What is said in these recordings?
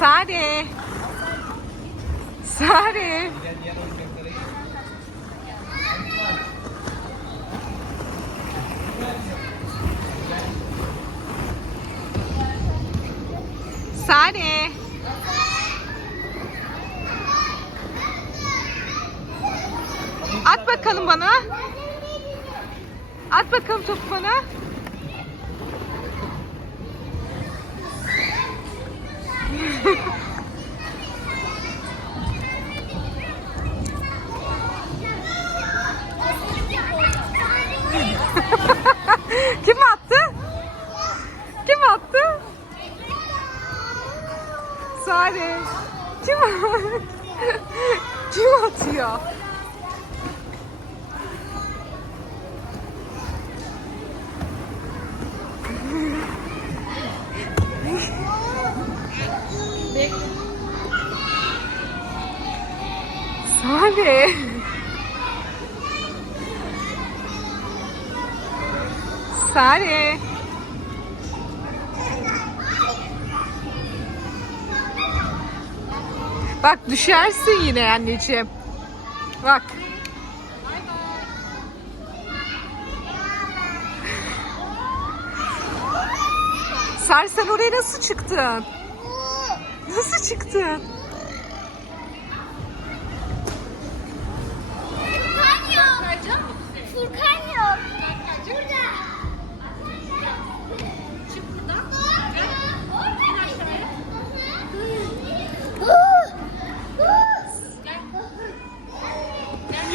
Sare. Sare. Sare. At bakalım bana. At bakalım topu bana. Kim attı? Kim attı? Sare. Kim Kim atıyor? Sare. Sare. Bak düşersin yine anneciğim. Bak. Sar sen oraya nasıl çıktın? Nasıl çıktın?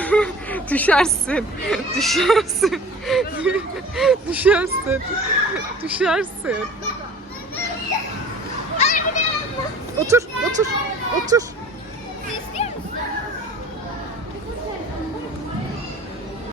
Düşersin. Düşersin. Düşersin. Düşersin. Otur, otur, otur.